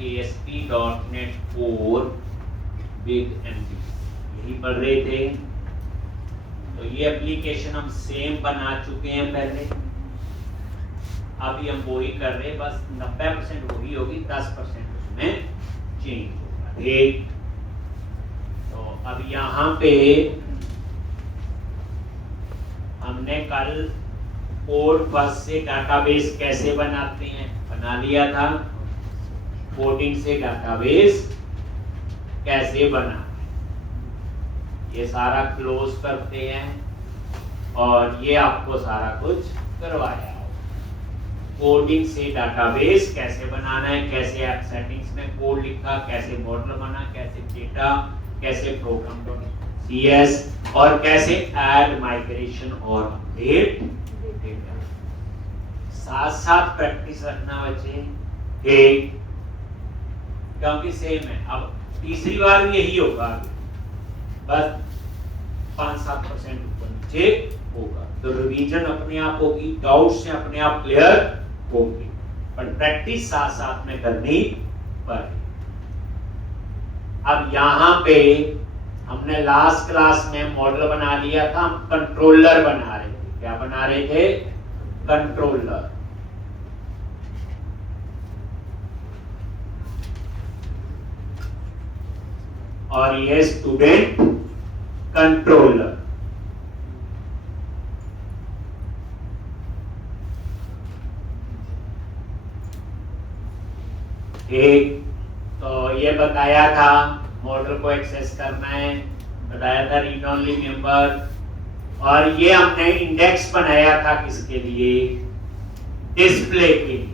ASP.NET Core with MVC, यही पढ़ रहे थे। तो ये एप्लीकेशन हम सेम बना चुके हैं पहले, अभी हम वही कर रहे हैं, बस 90% वही होगी, 10% उसमें चेंज होगा। ठीक, तो अब यहाँ पे हमने कल कोड बस से डाटाबेस कैसे बनाते हैं बना लिया था, कोडिंग से डाटाबेस कैसे बना, ये सारा क्लोज करते हैं और ये आपको सारा कुछ करवाया। कोडिंग से डाटाबेस कैसे बनाना है, कैसे ऐप सेटिंग्स में कोड लिखा, कैसे मॉडल बना, कैसे डेटा, कैसे प्रोग्राम CS, और कैसे ऐड माइग्रेशन और अपडेट डेटा। साथ साथ प्रैक्टिस रखना बच्चे, ठीक, क्योंकि सेम है। अब तीसरी बार भी यही होगा, बस 5-7% ऊपर नीचे होगा, तो रिवीजन अपने आप होगी, डाउट से अपने आप क्लियर होगी, पर प्रैक्टिस साथ साथ में करनी पड़ेगी। अब यहाँ पे हमने लास्ट क्लास में मॉडल बना लिया था, हम कंट्रोलर बना रहे थे। क्या बना रहे थे? कंट्रोलर। और ये स्टूडेंट कंट्रोलर। ठीक, तो ये बताया था मॉडल को एक्सेस करना है, बताया था रीड ओनली मेंबर, और ये हमने इंडेक्स बनाया था किसके लिए? डिस्प्ले के लिए।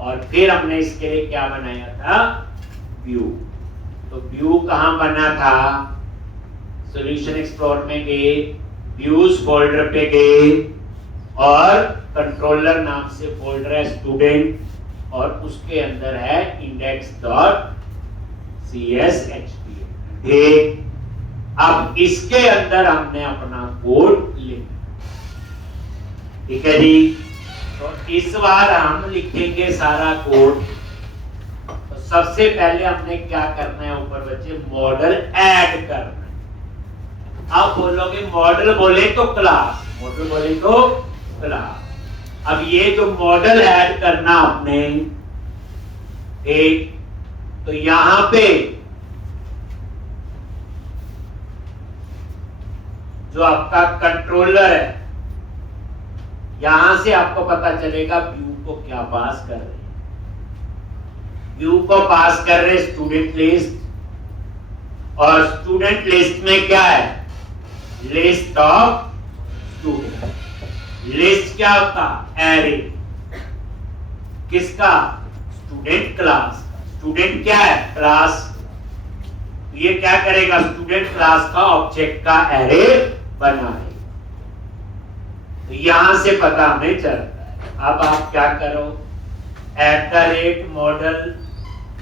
और फिर हमने इसके लिए क्या बनाया था? व्यू। तो व्यू कहां बना था? सॉल्यूशन एक्सप्लोर में गए, व्यूज फोल्डर पे गए और कंट्रोलर नाम से फोल्डर है स्टूडेंट, और उसके अंदर है index.cshtml। ठीक, अब इसके अंदर हमने अपना कोड लिखा। ठीक है जी, तो इस बार हम लिखेंगे सारा कोड। तो सबसे पहले हमने क्या करना है ऊपर बच्चे? मॉडल ऐड करना है। अब बोलोगे मॉडल बोले तो क्लास, मॉडल बोले तो क्लास। अब ये जो मॉडल ऐड करना आपने, एक तो यहां पे जो आपका कंट्रोलर है, यहां से आपको पता चलेगा व्यू को क्या पास कर रहे हैं। व्यू को पास कर रहे स्टूडेंट लिस्ट, और स्टूडेंट लिस्ट में क्या है? List of student. लिस्ट क्या होता? एरे। किसका? Student class. स्टूडेंट क्या है? क्लास। ये क्या करेगा? स्टूडेंट क्लास का ऑब्जेक्ट का एरे बनाएगा। तो यहां से पता हमें चलता है। अब आप क्या करो? @model,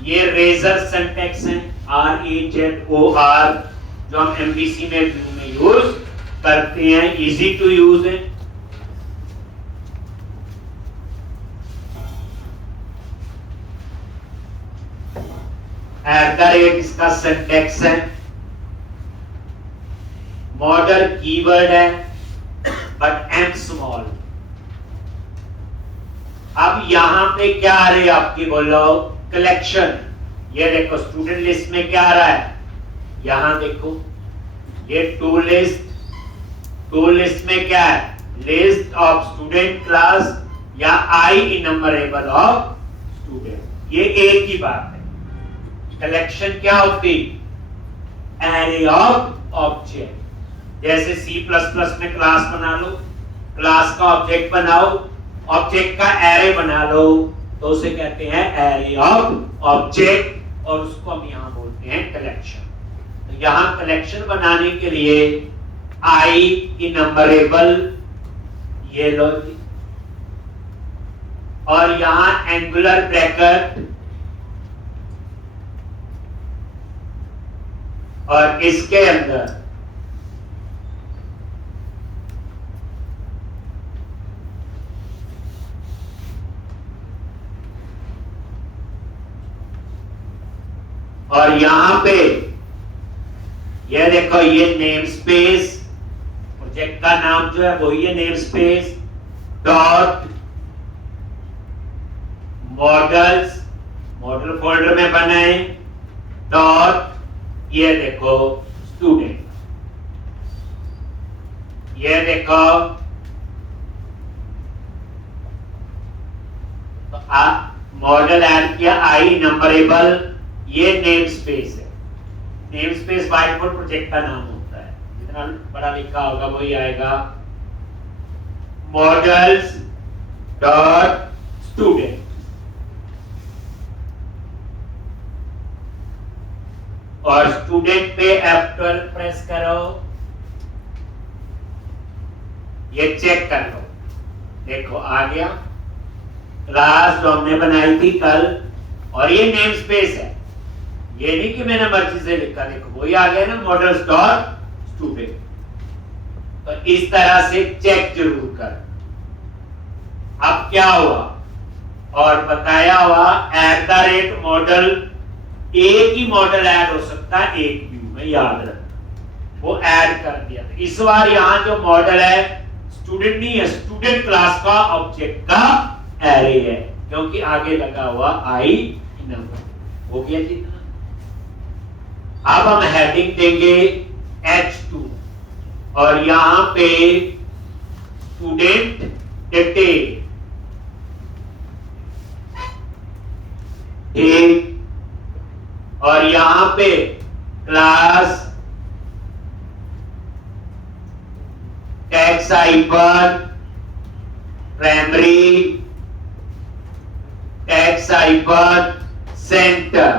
ये रेजर सिंटैक्स है, RAZOR, जो हम MVC में व्यू में यूज करते हैं, इजी टू यूज है। इसका सिंटैक्स है। मॉडल कीवर्ड है, बट M स्मॉल। अब यहां पे क्या आ रही है आपकी? बोलो कलेक्शन। ये देखो स्टूडेंट लिस्ट में क्या आ रहा है? यहां देखो ये टू लिस्ट में क्या है? लिस्ट ऑफ स्टूडेंट क्लास या आई इनमरेबल ऑफ स्टूडेंट। ये एक ही बात है। कलेक्शन क्या होती? Array of object. जैसे C++ में क्लास बना लो, क्लास का ऑब्जेक्ट बनाओ, ऑब्जेक्ट का एरे बना लो, तो उसे कहते हैं एरे ऑफ ऑब्जेक्ट, और उसको हम यहां बोलते हैं कलेक्शन। तो यहां कलेक्शन बनाने के लिए आई इनमरेबल ये लो, और यहां एंगुलर ब्रैकेट, और इसके अंदर और यहां पे ये देखो, ये नेम स्पेस, प्रोजेक्ट का नाम जो है वही है name space dot models, model folder में बनाए डॉट ये देखो स्टूडेंट, ये देखो तो मॉडल ऐड किया, आई नंबरेबल, ये नेम स्पेस है। Name space white board project का नाम होता है, जितना बड़ा लिखा होगा वही आएगा। मॉडल्स डॉट स्टूडेंट, और स्टूडेंट पे F12 प्रेस करो, ये चेक कर लो, देखो आ गया क्लास जो हमने बनाई थी कल, और ये नेम स्पेस है, ये नहीं कि मैंने मर्जी से लिखा, देखो वही आ गया ना, मॉडल्स डॉट स्टूडेंट। तो इस तरह से चेक जरूर कर। अब क्या हुआ और बताया हुआ @मॉडल, एक ही मॉडल ऐड हो सकता है एक व्यू में, याद रखना, वो ऐड कर दिया। इस बार यहां जो मॉडल है स्टूडेंट नहीं है, स्टूडेंट क्लास का ऑब्जेक्ट का एरे है, क्योंकि आगे लगा हुआ आई नंबर। हो गया जितना। अब हम हेडिंग देंगे H2 और यहां पे स्टूडेंट डिटेल, और यहां पे class tax hyper primary, tax hyper centre,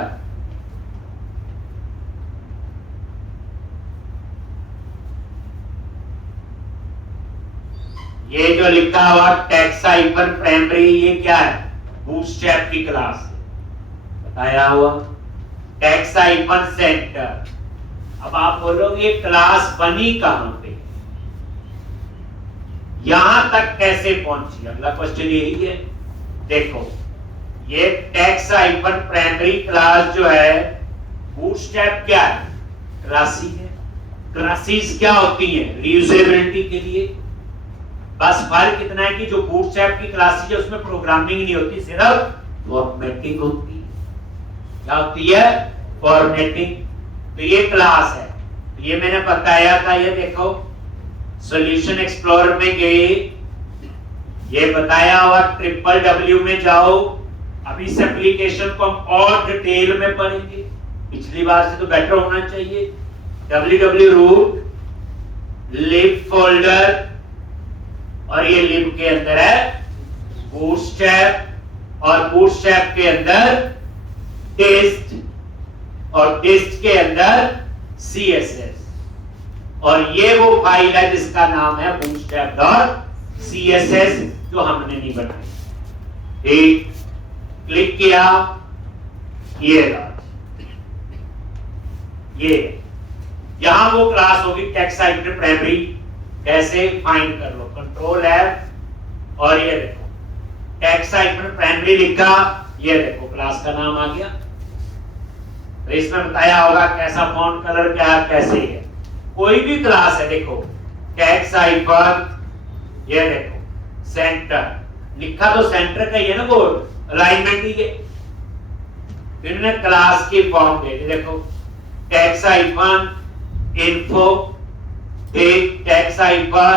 ये जो लिखा हुआ टैक्स हाइपर प्राइमरी, ये क्या है, बूटस्ट्रैप की क्लास है, बताया हुआ। टैक्स हाइपर सेंटर, अब आप बोलोगे क्लास बनी कहां पे, यहां तक कैसे पहुंची, अगला क्वेश्चन यही है। देखो ये टैक्स हाइपर प्राइमरी क्लास जो है, बूटस्ट्रैप क्या है, क्लासी है। क्लासेस क्या होती है, रीयूजेबिलिटी के लिए। बस फर्क इतना है कि जो बूटस्ट्रैप की क्लासेस है उसमें प्रोग्रामिंग नहीं होती, सिर्फ फॉर्मेटिंग होती है। क्या होती है, फॉर्मेटिंग। तो ये क्लास है, तो ये मैंने बताया था, ये देखो सॉल्यूशन एक्सप्लोरर में गए, ये बताया हुआ www में जाओ। अब इस एप्लीकेशन को हम और डिटेल में पढ़ेंगे, पिछली बार से तो बेटर होना चाहिए। www रूट लिब फोल्डर, और ये लिब के अंदर है बूटस्ट्रैप, और बूटस्ट्रैप के अंदर टेस्ट, और टेस्ट के अंदर CSS, और ये वो फाइल है जिसका नाम है bootstrap.css, जो हमने नहीं बनाई। ठीक, क्लिक किया, ये यहां वो क्लास होगी टैक्स हाइपर प्राइमरी। कैसे फाइंड कर लो, कंट्रोल F, और ये देखो टैक्स हाइपर प्राइमरी लिखा, ये देखो क्लास का नाम आ गया। तो इसमें बताया होगा कैसा फॉन्ट कलर क्या है, कैसे है। कोई भी क्लास है, देखो टैक्स हाइपर, ये देखो सेंटर लिखा, तो सेंटर का ही है ना, बोर्ड अलाइनमेंट ही है। इन्होंने क्लास की फॉर्म दे दी, देखो tax hyper info, tax hyper,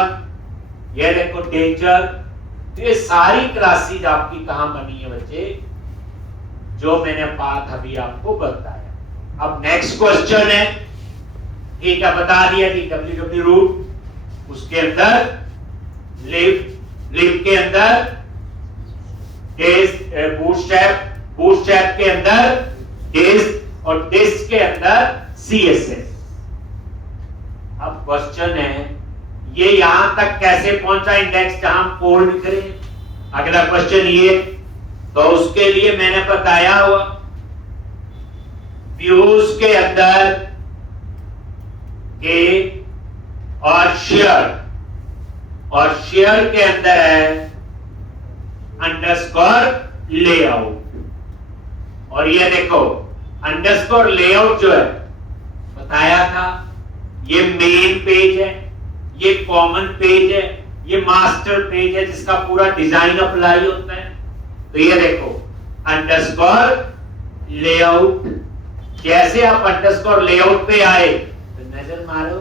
ये देखो टीचर। तो ये सारी क्लासेस आपकी कहां बनी है बच्चे, जो मैंने बात अभी आपको बताया। अब नेक्स्ट क्वेश्चन है, ठीक है, बता दिया कि www रूट, उसके अंदर लिब के अंदर टेस्ट, बूटस्ट्रैप के अंदर टेस्ट, और टेस्ट के अंदर CSS। अब क्वेश्चन है ये यहां तक कैसे पहुंचा, इंडेक्स जहां कोड लिख रहे हैं। अगला क्वेश्चन ये, तो उसके लिए मैंने बताया हुआ व्यूज के अंदर के, और शेयर के अंदर है अंडरस्कोर लेआउट, और ये देखो अंडरस्कोर लेआउट जो है बताया था, ये मेन पेज है, ये कॉमन पेज है, ये मास्टर पेज है जिसका पूरा डिजाइन अप्लाई होता है। तो ये देखो अंडरस्कोर लेआउट, जैसे आप अंडरस्कोर लेआउट पे आए तो नजर मारो,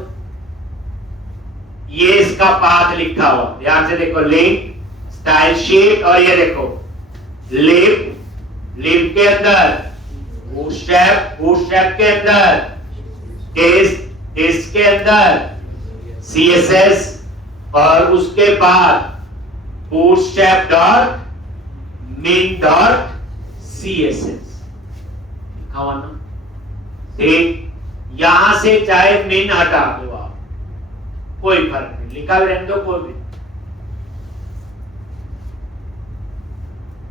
ये इसका पाथ लिखा हुआ, ध्यान से देखो, लिंक, स्टाइल शीट, और ये देखो लिप, लिप के अंदर बूटस्ट्रैप, बूटस्ट्रैप के अंदर टेस्ट, टेस्ट के अंदर CSS, और उसके बाद bootstrap dot min dot CSS लिखा हुआ ना। ठीक, यहां से चाहे min हटा दो आप, कोई फर्क नहीं, लिखा रहने दो कोई भी।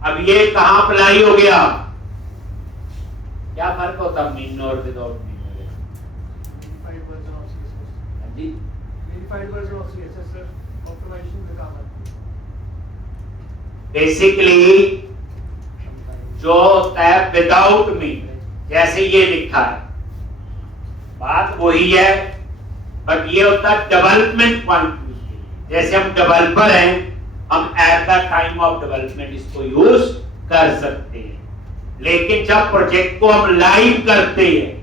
अब ये कहां अप्लाई हो गया, क्या फर्क होता min और विदाउट min? बेसिकली जो होता है विदाउट min, जैसे ये लिखा है, बात वही है, बट ये होता है डेवलपमेंट पॉइंट, जैसे हम डेवलपर हैं, हम at the time of development इसको यूज कर सकते हैं, लेकिन जब प्रोजेक्ट को हम लाइव करते हैं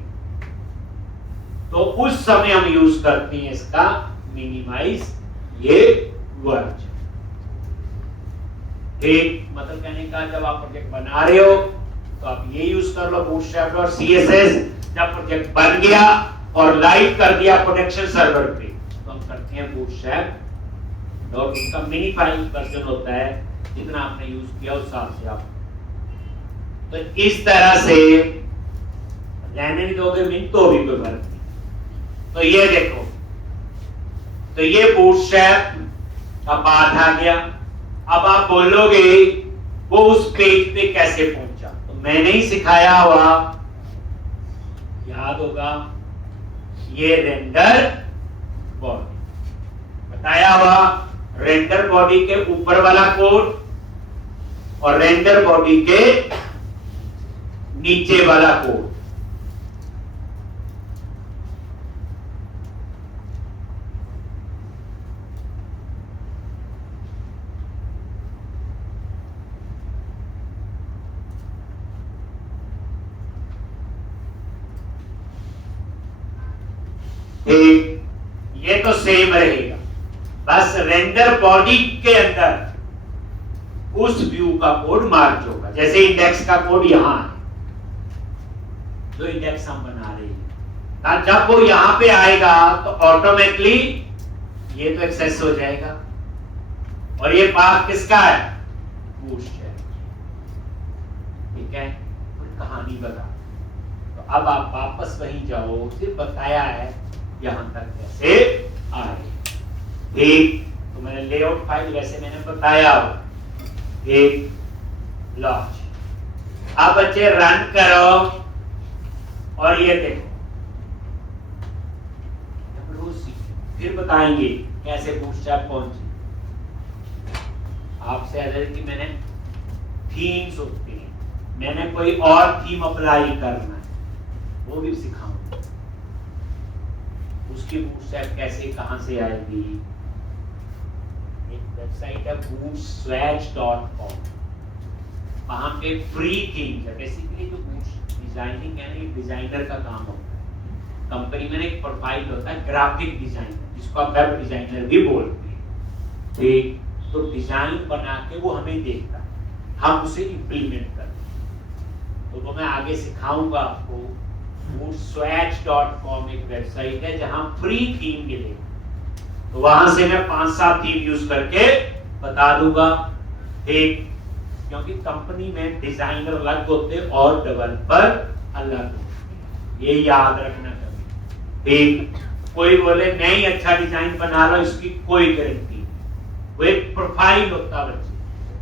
तो उस समय हम यूज करते हैं इसका मिनिमाइज ये वर्ड। ठीक, मतलब कहने का जब आप प्रोजेक्ट बना रहे हो तो आप ये यूज कर लो बूटस्ट्रैप और CSS। जब प्रोजेक्ट बन गया और लाइव कर दिया प्रोडक्शन सर्वर पे तो हम करते हैं बूटस्ट्रैप और उसका मिनिफाइड वर्जन होता है, जितना आपने यूज किया उस हिसाब से आप। तो इस तरह से रहने नहीं दोगे min तो भी कोई फर्क नहीं। तो ये देखो, तो ये बूटस्ट्रैप का पाथ आ गया। अब आप बोलोगे वो उस पेज पे कैसे पहुंचा, तो मैंने ही सिखाया हुआ, याद होगा, ये रेंडर बॉडी बताया हुआ, रेंडर बॉडी के ऊपर वाला कोड और रेंडर बॉडी के नीचे वाला कोड। ये तो सेम रहेगा, बस रेंडर बॉडी के अंदर उस व्यू का कोड मार्च होगा। जैसे इंडेक्स का कोड यहां है, जो इंडेक्स हम बना रहे हैं, जब वो यहां पे आएगा तो ऑटोमेटिकली ये तो एक्सेस हो जाएगा। और ये पाथ किसका है, बूटस्ट्रैप। ठीक है, कहानी बता। तो अब आप वापस वहीं जाओ, सिर्फ बताया है यहां तक कैसे आए। ठीक, तो मैंने लेआउट फाइल वैसे मैंने बताया। एक लॉन्च, अब बच्चे रन करो और ये देखो, फिर बताएंगे कैसे बूटस्ट्रैप पहुंची। आपसे अगर कि मैंने थीम्स होती हैं, मैंने कोई और थीम अप्लाई करना है वो भी सिखाऊंगा, उसकी बूटस्ट्रैप कैसे कहां से आएगी। एक वेबसाइट है bootswatch.com, वहां पे फ्री थीम्स है। बेसिकली जो डिजाइनिंग है ना, ये डिजाइनर का काम होता है। कंपनी में एक प्रोफाइल होता है ग्राफिक डिजाइनर, जिसको आप वेब डिजाइनर भी बोलते हैं। ठीक, तो डिजाइन बना के वो हमें देता है, हम उसे इंप्लीमेंट करते हैं। तो वो मैं आगे सिखाऊंगा आपको। bootswatch.com एक वेबसाइट है जहां फ्री थीम मिलेगी, तो वहां से मैं 5-7 थीम यूज करके बता दूंगा। ठीक, क्योंकि कंपनी में डिजाइनर अलग होते और डेवलपर अलग होते, ये याद रखना कभी। ठीक, कोई बोले मैं ही अच्छा डिजाइन बना रहा हूं, इसकी कोई गारंटी। वो एक प्रोफाइल होता है बच्चे,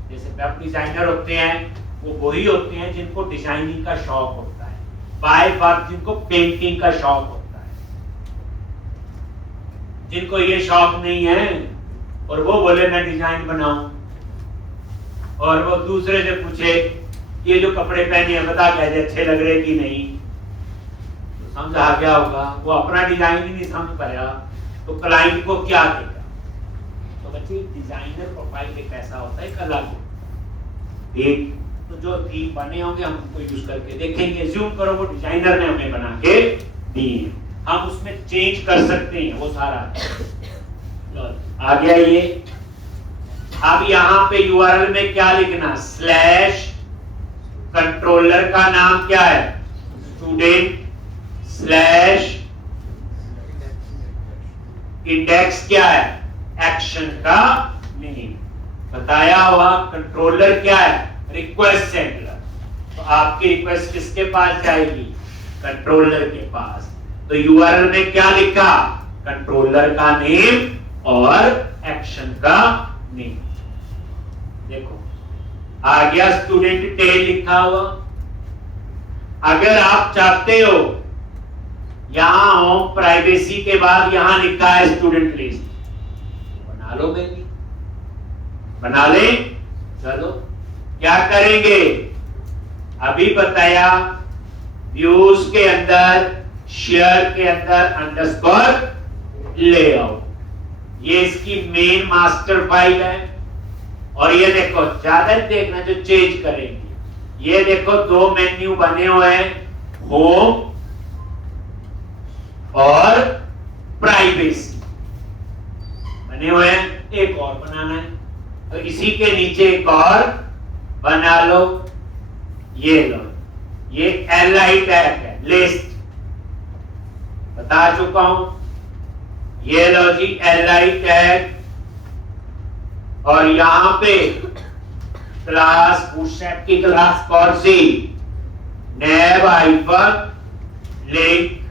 जैसे वेब डिजाइनर होते हैं वो वही होते हैं जिनको डिजाइनिंग का शौक होता है, बाय बर्थ जिनको पेंटिंग का शौक होता है। जिनको ये शौक नहीं है और वो बोले मैं डिजाइन बनाऊं, और वो दूसरे से पूछे ये जो कपड़े पहने हैं बता कैसे अच्छे लग रहे कि नहीं, समझ आ गया होगा, वो अपना डिजाइन ही नहीं समझ पाया तो क्लाइंट को क्या देगा। तो बच्चे डिजाइनर प्रोफाइल एक ऐसा होता है, एक अलग एक, तो जो थीम बने होंगे हम उनको यूज करके देखेंगे। एज्यूम करो वो डिजाइनर ने हमें बना के दिए, हम उसमें चेंज कर सकते हैं वो सारा। आ गया ये। अब यहाँ पे यूआरएल में क्या लिखना, स्लैश कंट्रोलर का नाम क्या है स्टूडेंट, स्लैश इंडेक्स क्या है एक्शन का नेम। बताया हुआ कंट्रोलर क्या है रिक्वेस्ट हैंडलर, तो आपकी रिक्वेस्ट किसके पास जाएगी कंट्रोलर के पास। तो यूआरएल में क्या लिखा कंट्रोलर का नेम और एक्शन का नेम। देखो आ गया स्टूडेंट टेल लिखा हुआ। अगर आप चाहते हो यहां होम प्राइवेसी के बाद यहां लिखा है स्टूडेंट लिस्ट, बना लो बेबी, बना ले। चलो क्या करेंगे अभी बताया, व्यूज के अंदर शेयर के अंदर अंडरस्कोर लेआउट, ये इसकी मेन मास्टर फाइल है। और ये देखो ज्यादा देखना जो चेंज करेंगे, ये देखो दो मेन्यू बने हुए हैं होम और प्राइवेसी बने हुए हैं, एक और बनाना है तो इसी के नीचे एक और बना लो। ये लो, ये एलआई टैग है लिस्ट, बता चुका हूं। ये लो जी एलआई टैग, और यहां पे क्लास बूटस्ट्रैप की क्लास कौन सी नैब हाइपर लिंक,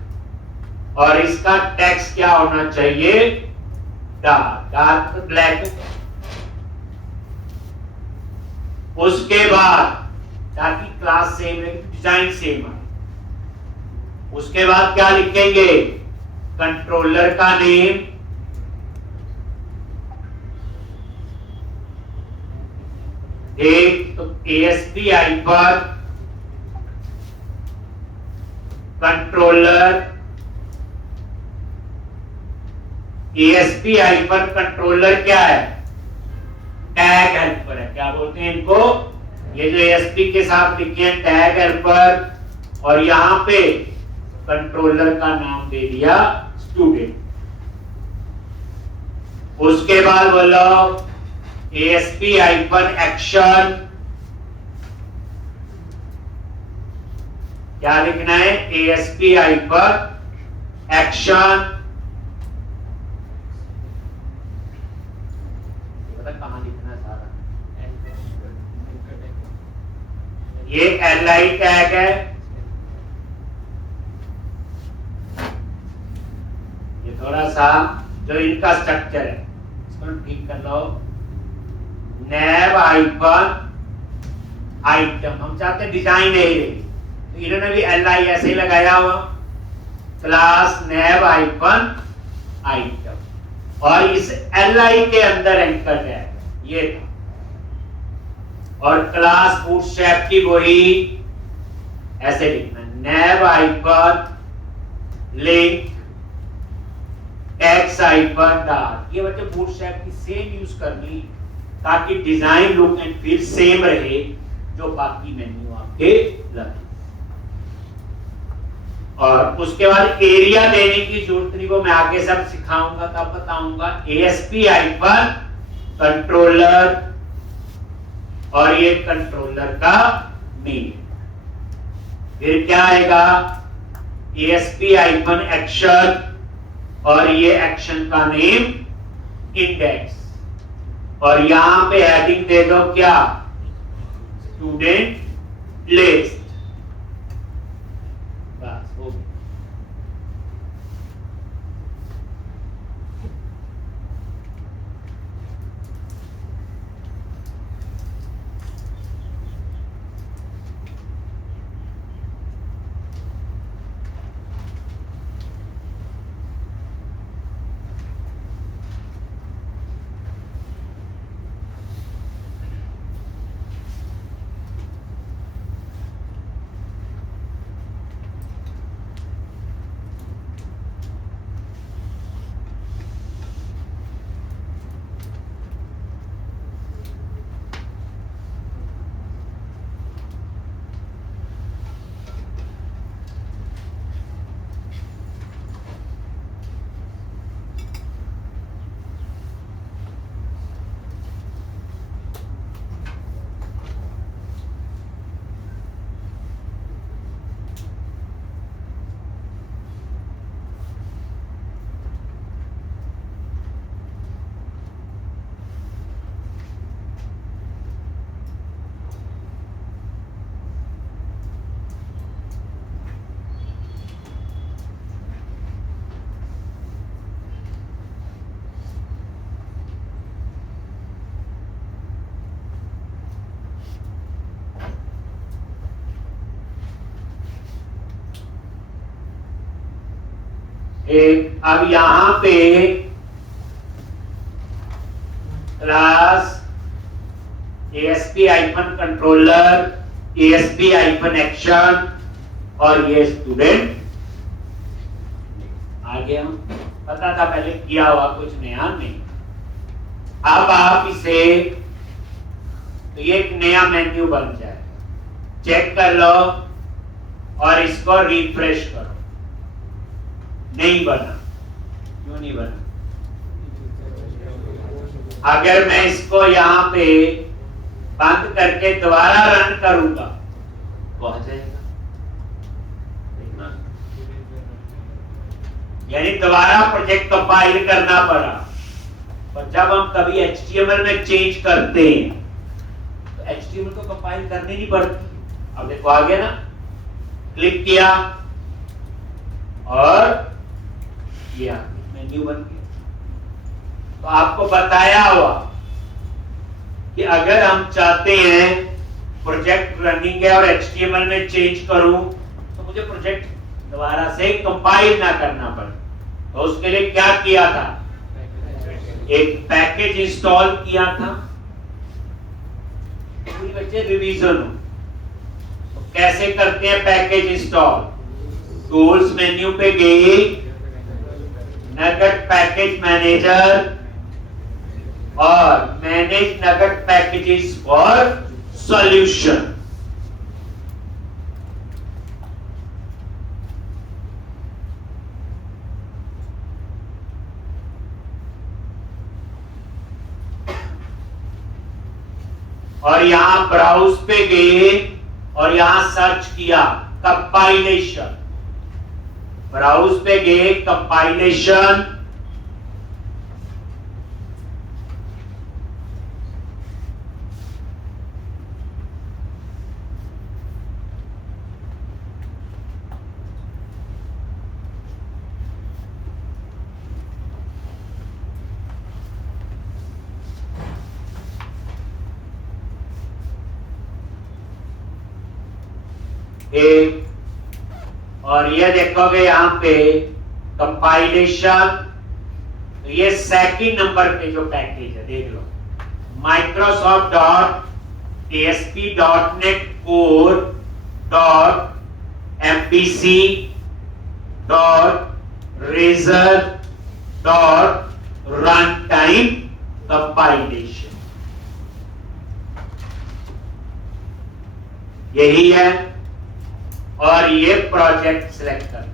और इसका टेक्स्ट क्या होना चाहिए डार्क ब्लैक। उसके बाद ताकि क्लास सेम रहे डिजाइन सेम है, उसके बाद क्या लिखेंगे कंट्रोलर का नेम, एक तो ASP hyper controller, ASP hyper controller क्या है टैग हेल्पर है, क्या बोलते हैं इनको, ये जो ASP के साथ लिखे हैं टैग हेल्पर, और यहां पे कंट्रोलर का नाम दे दिया स्टूडेंट। उसके बाद बोलो ASP हाइपर एक्शन, क्या लिखना है ASP हाइपर एक्शन, कहां लिखना सारा, ये एलआई टैग है, ये थोड़ा सा जो इनका स्ट्रक्चर है इसको ठीक कर लो। नैब हाइपर आइटम, हम चाहते हैं डिजाइन नहीं रही तो इन्होंने भी एलआई ऐसे ही लगाया हुआ, क्लास नैब हाइपर आइटम, और इस एलआई के अंदर एंकर टैग ये था, और क्लास बूटस्ट्रैप की वही ऐसे लिखना nav hyper link text hyper dark. ये बच्चे बूटस्ट्रैप की सेम यूज करनी ताकि design look and feel same रहे जो बाकी मेन्यू आपके लगे। और उसके बाद एरिया देने की जरूरत नहीं, वो मैं आगे सब सिखाऊंगा तब बताऊंगा। ASP हाइपर कंट्रोलर, और ये कंट्रोलर का नेम, फिर क्या आएगा ASP हाइपर एक्शन, और ये एक्शन का नेम इंडेक्स, और यहां पे हेडिंग दे दो क्या स्टूडेंट लिस्ट, बस हो गया। एक अब यहां पे class ASP hyphen controller, ASP hyphen action और ये स्टूडेंट आ गया। पता था पहले किया हुआ, कुछ नया नहीं। अब आप इसे, तो ये एक नया मेन्यू बन जाए, चेक कर लो और इसको रिफ्रेश करो। नहीं बना, क्यों नहीं बना? अगर मैं इसको यहां पे बंद करके दोबारा रन करूंगा तो आ जाएगा। देखना, यानी दोबारा प्रोजेक्ट कंपाइल करना पड़ा। और जब हम कभी HTML में चेंज करते हैं तो HTML को कंपाइल करनी नहीं पड़ती। अब देखो आ गया ना, क्लिक किया और ये मेन्यू बन गया। तो आपको बताया हुआ कि अगर हम चाहते हैं प्रोजेक्ट रनिंग है और HTML में चेंज करूं तो मुझे प्रोजेक्ट दोबारा से कंपाइल ना करना पड़े, तो उसके लिए क्या किया था? एक पैकेज इंस्टॉल किया था। बच्चे रिवीजन हो तो कैसे करते हैं पैकेज इंस्टॉल? टूल्स मेन्यू पे गए, नगेट पैकेज मैनेजर और manage nugget packages for solution. और यहां ब्राउज पे गए और यहां सर्च किया कंपाइलेशन। ब्राउज पे गए, कंपाइलेशन, और ये देखोगे यहां पे कंपाइलेशन, तो ये सेकंड नंबर पे जो पैकेज है देख लो, Microsoft dot ASP dot net core dot MVC dot razor dot run time compilation, यही है। और ये प्रोजेक्ट सिलेक्ट कर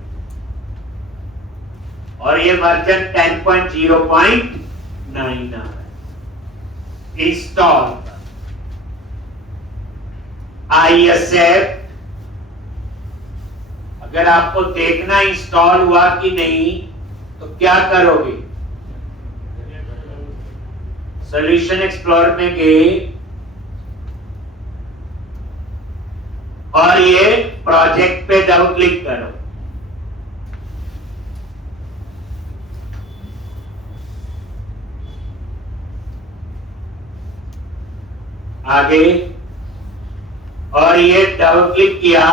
और ये वर्जन 10.0.9 आ रहा है। Install I accept. अगर आपको देखना इंस्टॉल हुआ कि नहीं तो क्या करोगे? सॉल्यूशन एक्सप्लोरर में गए और ये प्रोजेक्ट पे डबल क्लिक करो। आगे और ये डबल क्लिक किया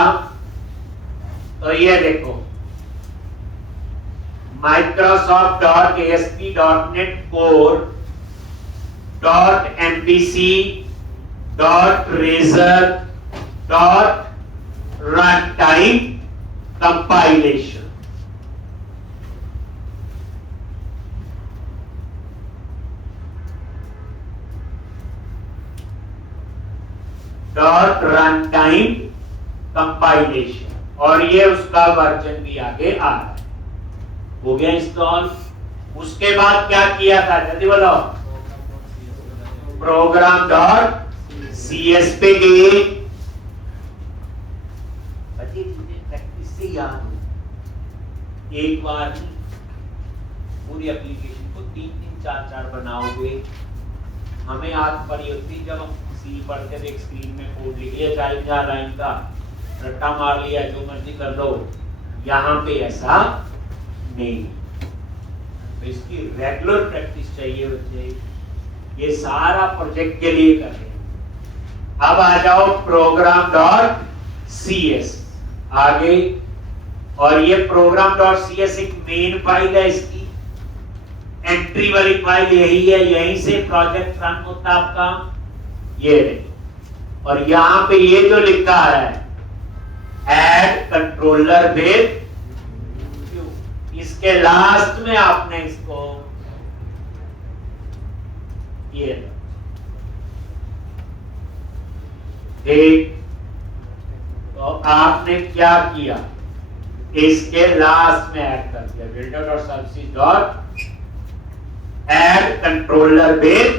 तो ये देखो Microsoft dot ASP dot net core dot MVC dot razor dot run time compilation. Dot run time compilation, और ये उसका वर्जन भी आगे आ रहा है। हो गया इंस्टॉल। उसके बाद क्या किया था जल्दी बोलो? प्रोग्राम डॉट CS पे गए। प्रैक्टिस से याद हो, एक बार पूरी एप्लीकेशन को 3-3, 4-4 बनाओगे। हमें याद पड़ी होती जब हम सी पढ़ते थे, एक स्क्रीन में कोड लिख लिया 4 लाइन का, रट्टा मार लिया, जो मर्जी कर लो। यहाँ पे ऐसा नहीं, तो इसकी रेगुलर प्रैक्टिस चाहिए बच्चे। ये सारा प्रोजेक्ट के लिए कर रहे हैं। अब आ जाओ प्रोग्राम डॉट CS। आगे और ये program.cs एक मेन फाइल है, इसकी एंट्री वाली फाइल यही है, यहीं से प्रोजेक्ट रन होता है आपका। ये देखो, और यहां पे ये जो लिखा है ऐड कंट्रोलर विद, इसके लास्ट में आपने इसको ये ठीक, तो आपने क्या किया, इसके लास्ट में ऐड कर दिया बिल्डर और services dot add controller with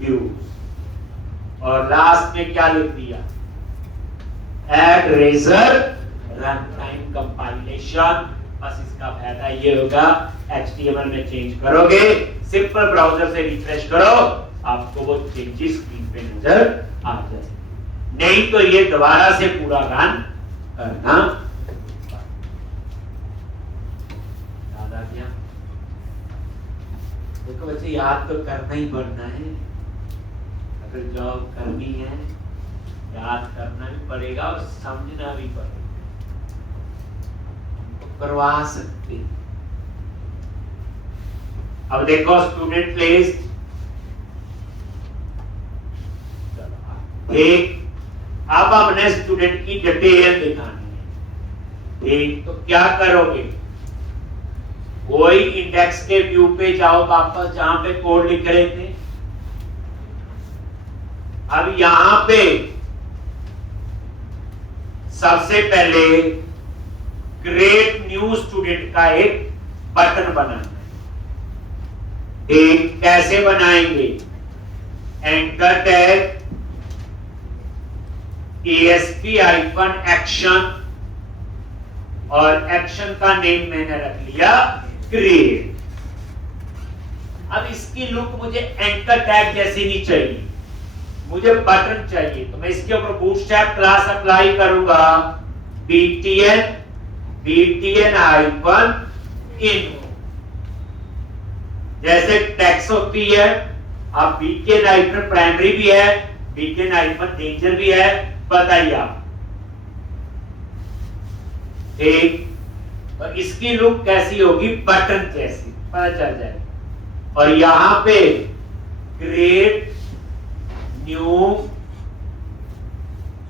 use, और लास्ट में क्या लिख दिया, add Razor run time compilation. बस इसका फायदा ये होगा, HTML में चेंज करोगे, सिंपल ब्राउजर से रिफ्रेश करो, आपको वो चेंजेस स्क्रीन पे नजर आ जाए, नहीं तो ये दोबारा से पूरा रन करना। याद आ गया? देखो बच्चे, याद तो करना ही पड़ना है, अगर जॉब करनी है याद करना भी पड़ेगा और समझना भी पड़ेगा, करवा सकते। अब देखो स्टूडेंट प्लेस एक, अब हमने स्टूडेंट की डिटेल दिखानी है, ठीक, तो क्या करोगे, वही इंडेक्स के व्यू पे जाओ वापस जहां पे कोड लिख रहे थे। अब यहां पे सबसे पहले क्रिएट न्यू स्टूडेंट का एक बटन बनाना है। एक कैसे बनाएंगे, एंकर टैग ASP-एक्शन, और एक्शन का नेम मैंने रख लिया क्रिएट। अब इसकी लुक मुझे एंकर टैग जैसी नहीं चाहिए, मुझे बटन चाहिए, तो मैं इसके ऊपर बूटस्ट्रैप क्लास अप्लाई करूंगा, btn info, जैसे टैक्स होती है, अब btn प्राइमरी भी है, btn डेंजर भी है, बताइए आप, ठीक, और इसकी लुक कैसी होगी, बटन जैसी, पता चल जाए। और यहां पे क्रिएट न्यू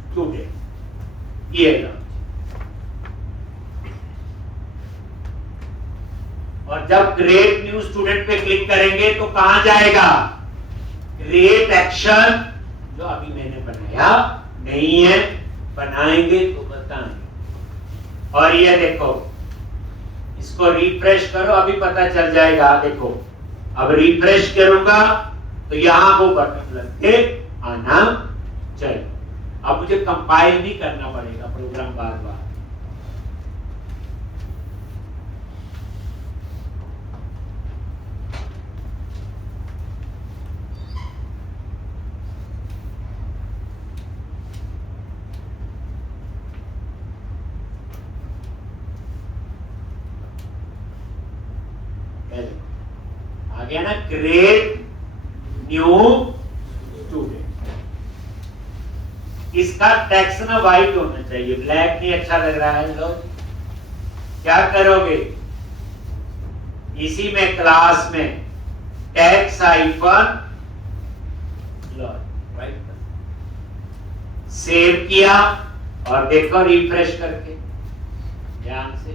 स्टूडेंट, ये ना, और जब क्रिएट न्यू स्टूडेंट पे क्लिक करेंगे तो कहां जाएगा, क्रिएट एक्शन, जो अभी मैंने बनाया नहीं है, बनाएंगे तो बताएंगे। और ये देखो, इसको रिफ्रेश करो, अभी पता चल जाएगा। देखो अब रिफ्रेश करूंगा तो यहां वो बटन लग के आना चाहिए। अब मुझे कंपाइल भी करना पड़ेगा प्रोग्राम बार बार। आ गया ना, क्रिएट न्यू स्टूडेंट। इसका टेक्स्ट ना व्हाइट होना चाहिए, ब्लैक नहीं अच्छा लग रहा है। लोग क्या करोगे, इसी में क्लास में टेक्स्ट हाइफन सेव किया और देखो रिफ्रेश करके ध्यान से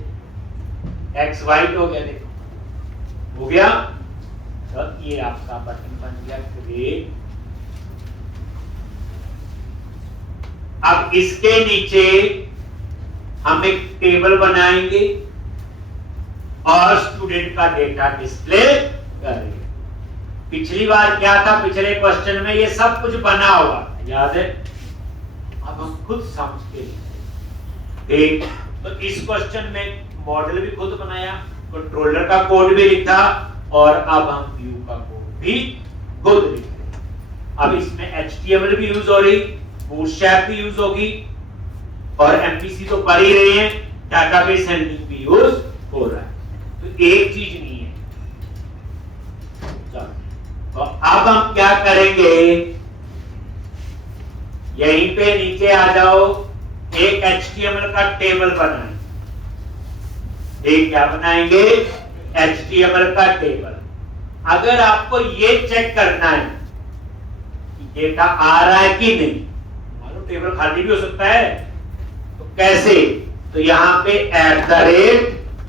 टेक्स्ट व्हाइट हो गया। देखो हो गया, तो ये आपका बटन बन गया क्रिएट। अब इसके नीचे हम एक टेबल बनाएंगे और स्टूडेंट का डेटा डिस्प्ले करेंगे। पिछली बार क्या था, पिछले क्वेश्चन में ये सब कुछ बना हुआ याद है। अब हम खुद समझ के ठीक, तो इस क्वेश्चन में मॉडल भी खुद बनाया, कंट्रोलर का कोड भी लिखा और अब हम व्यू का कोड भी खुद लिख रहे हैं। अब इसमें HTML भी यूज हो रही, बूटस्ट्रैप भी यूज होगी और MVC तो कर ही रहे हैं, डेटाबेस हैंडलिंग भी यूज हो रहा है। तो एक चीज नहीं है। तो अब हम क्या करेंगे, यहीं पे नीचे आ जाओ, एक HTML का टेबल बनाएं। एक क्या बनाएंगे, HTML का टेबल। अगर आपको ये चेक करना है कि डेटा आ रहा है कि नहीं, मालूम टेबल खाली भी हो सकता है, तो कैसे, तो यहां पे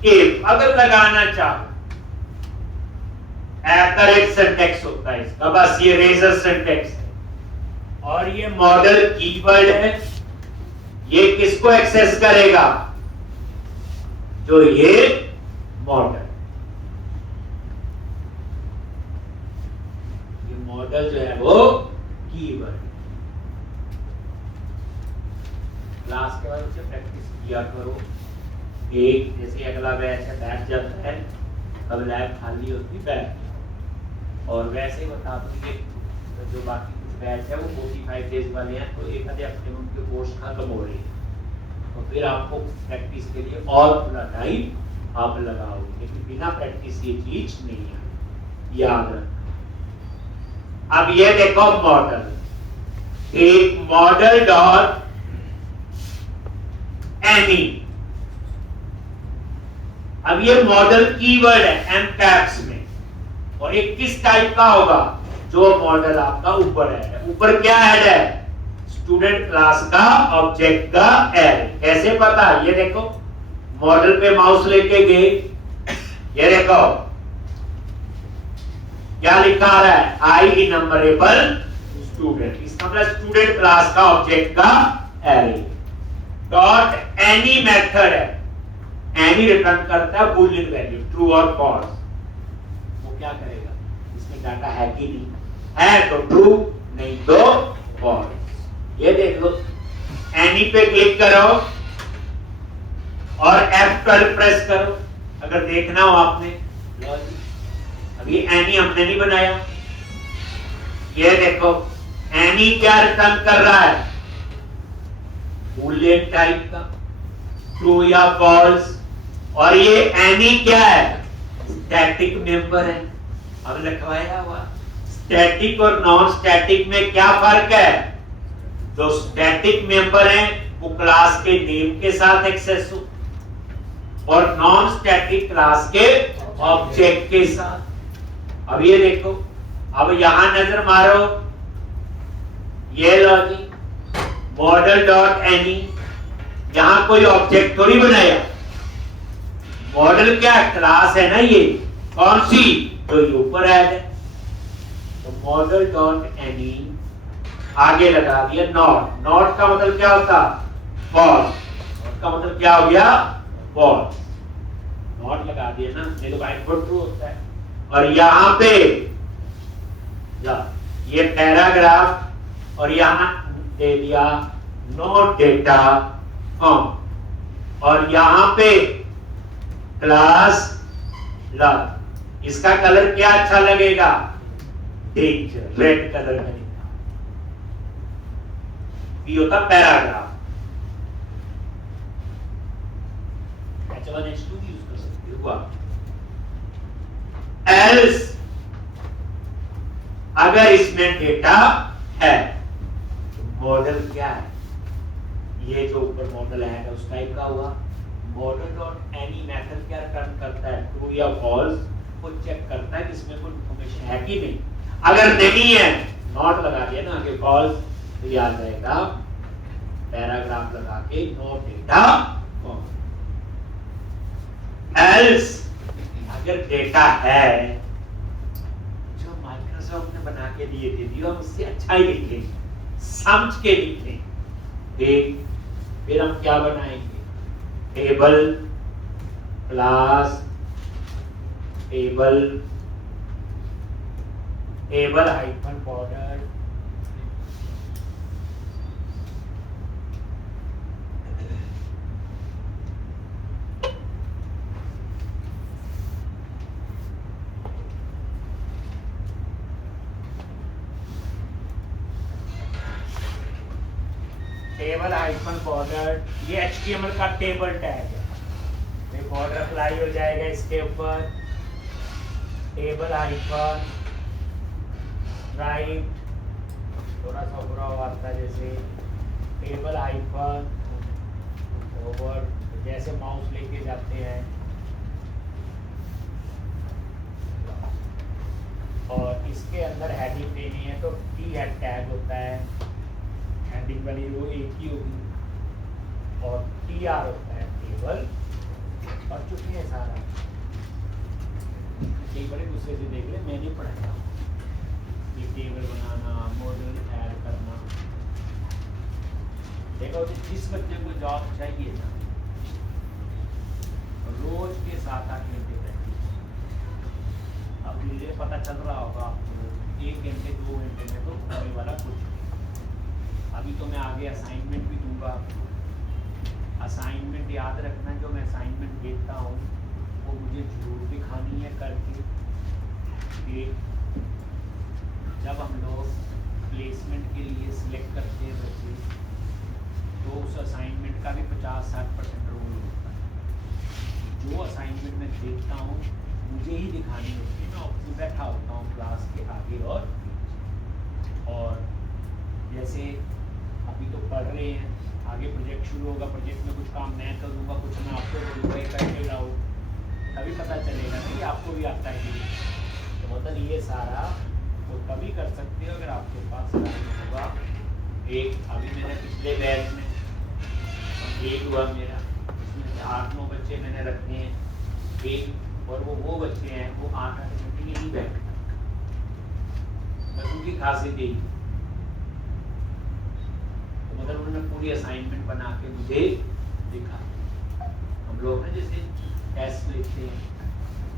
@if अगर लगाना चाहो, सिंटेक्स होता है इसका, बस ये रेजर सिंटेक्स है। और ये मॉडल कीवर्ड है, ये किसको एक्सेस करेगा, जो ये मॉडल, ये मॉडल जो है वो कीवर्ड। क्लास के बाद उसे प्रैक्टिस किया करो। एक जैसे अगला बैच है बैठ जाता है, अब लैब खाली होती बैठ, और वैसे ही बता दूंगे जो बाकी कुछ बैच है वो 45 डेज वाले हैं, तो एक आधे हफ्ते में उनके कोर्स खत्म हो रहे हैं, तो फिर आपको प्रैक्टिस के लिए और पूरा टाइम आप लगाओगे, लेकिन बिना प्रैक्टिस ये चीज नहीं है, याद रखना। अब ये देखो मॉडल, एक मॉडल डॉट एनी, अब ये मॉडल कीवर्ड है एम कैप्स में, और एक किस टाइप का होगा, जो मॉडल आपका ऊपर है, ऊपर क्या ऐड है, स्टूडेंट क्लास का ऑब्जेक्ट का एरे। कैसे पता, ये देखो मॉडल पे माउस लेके गए, ये देखो क्या लिखा आ रहा है, आई इनम्बरेबल स्टूडेंट, इसका मतलब स्टूडेंट क्लास का ऑब्जेक्ट का एरे। डॉट एनी मेथड है, एनी रिटर्न करता है बूलियन वैल्यू, ट्रू और फॉल्स। वो क्या करेगा, इसमें डाटा है कि नहीं है, तो ट्रू, नहीं तो फॉल्स। ये देख लो, एनी पे क्लिक करो और F12 प्रेस करो अगर देखना हो आपने। अब ये एनी हमने नहीं बनाया, ये देखो एनी क्या रिटर्न कर रहा है, बूलियन टाइप का, ट्रू या फॉल्स। और ये एनी क्या है, स्टैटिक मेंबर है। अब लिखवाया हुआ, स्टैटिक और नॉन स्टैटिक में क्या फर्क है, जो स्टैटिक मेंबर है वो क्लास के नेम के साथ एक्सेस हो, और नॉन स्टैटिक क्लास के ऑब्जेक्ट के साथ। अब ये देखो, अब यहां नजर मारो, ये लो जी मॉडल डॉट एनी, यहां कोई ऑब्जेक्ट थोड़ी बनाया, मॉडल क्या क्लास है ना, ये कौन सी, तो ये ऊपर ऐड है, तो मॉडल डॉट एनी आगे लगा दिया नॉट। नॉट का मतलब क्या होता, फॉल्स, नॉट का मतलब क्या हो गया, फॉल्स, नॉट लगा दिया ना, नहीं तो बाय डिफॉल्ट ट्रू होता है। और यहां पे ये पैराग्राफ, और यहां दे दिया नो डेटा कॉम, और यहां पे क्लास लव, इसका कलर क्या अच्छा लगेगा, डेंजर, रेड कलर का लिखा, ये होता पैराग्राफ। H1H2 यूज कर सकते हो आप। एल्स अगर इसमें डेटा है, तो मॉडल क्या है, ये जो ऊपर मॉडल है उस टाइप का हुआ। मॉडल डॉट एनी मेथड क्या रिटर्न करता है, ट्रू या फॉल्स, वो चेक करता है कि इसमें कोई इंफॉर्मेशन है कि नहीं। अगर नहीं है, नॉट लगा दिया ना कि फॉल्स, तो ये आ जाएगा पैराग्राफ लगा के नो डेटा। एल्स अगर डेटा है, जो माइक्रोसॉफ्ट ने बना के दिए थे, हम उससे अच्छा ही लिखेंगे, समझ के लिखेंगे। फिर हम क्या बनाएंगे, table class, table, table hyphen border, table hyphen border, ये HTML का टेबल टैग है, ये बॉर्डर अप्लाई हो जाएगा इसके ऊपर। टेबल हाइफन राइट, थोड़ा सा बुरा आता है जैसे, टेबल हाइफन ओवर, जैसे माउस लेके जाते हैं और इसके अंदर हेडिंग देनी है तो टी हेड टैग होता है, हेडिंग वाली रो एक ही होगी, और टी आर होता है टेबल। पढ़ चुके हैं सारा, एक बड़े गुस्से से देख ले, मैं नहीं पढ़ाया ये टेबल बनाना, मॉडल ऐड करना। देखो जिस बच्चे को जॉब चाहिए ना, रोज के 7-8 घंटे प्रैक्टिस। अब मुझे पता चल रहा होगा आपको 1 घंटे 2 घंटे में तो होने वाला कुछ नहीं। अभी तो मैं आगे असाइनमेंट भी दूंगा आपको। असाइनमेंट याद रखना, जो मैं असाइनमेंट देता हूँ वो मुझे जरूर दिखानी है करके। कि जब हम लोग प्लेसमेंट के लिए सिलेक्ट करते हैं बच्चे, तो उस असाइनमेंट का भी 50-60% रोल होता है। जो असाइनमेंट मैं देखता हूँ मुझे ही दिखानी होती है। मैं ऑफिस बैठा होता हूँ क्लास के आगे और पीछे। और जैसे अभी तो पढ़ रहे हैं, आगे प्रोजेक्ट शुरू होगा, प्रोजेक्ट में कुछ काम मैं करूँगा, कुछ मैं आपको बोलूँगा ये करके लाओ, तभी पता चलेगा ना कि आपको भी आता है कि। तो मतलब ये सारा तो तभी कर सकते हो अगर आपके पास टाइम होगा। एक अभी मैंने पिछले बैच में कंप्लीट हुआ मेरा, इसमें से 8-9 बच्चे मैंने रखे हैं एक, और वो बच्चे हैं वो 8-8 घंटे नहीं बैठते। बस उनकी खासियत यही, तो मतलब उन्होंने पूरी असाइनमेंट बना के मुझे दिखा। हम लोग ना जैसे टेस्ट लेते हैं,